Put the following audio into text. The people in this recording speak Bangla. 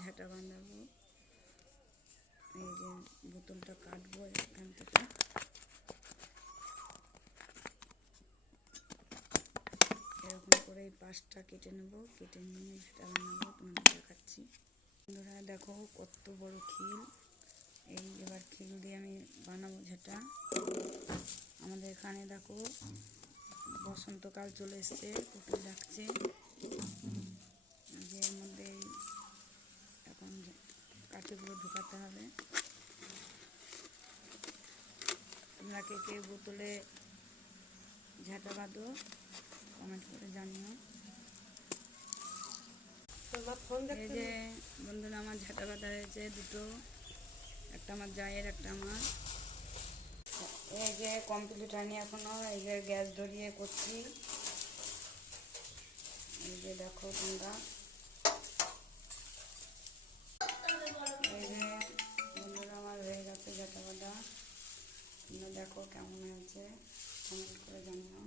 ঝাঁটা বাঁধাবো। এই যে বোতলটা কাটবো এখান থেকে, এরকম করে এই পাশটা কেটে নেব, কেটে নিয়ে ঝাঁটা বানাবো, তোমাদের দেখাচ্ছি। বন্ধুরা দেখো কত বড় খিল, এই এবার খিল দিয়ে আমি বানাবো ঝাঁটা। আমাদের এখানে দেখো বসন্তকাল চলে এসছে, কোকিল ডাকছে, যে এর মধ্যে এখন কাঠিগুলো ঢোকাতে হবে। তোমরা কে কে বোতলে ঝাঁটা বাঁধো কমেন্ট করে জানিও। এই যে বন্ধুরা আমার ঝাঁটা বাঁধা হয়েছে দুটো, একটা আমার জায়ের, একটা আমার। এই যে কমপ্লিট হয়নি এখনো, এই যে গ্যাস ধরিয়ে করছি। এই যে দেখো তোমরা, এই যে বন্ধুরা আমার হয়ে গেছে ঝাঁটা বাঁধা। তোমরা দেখো কেমন হয়েছে কমেন্ট করে জানিও।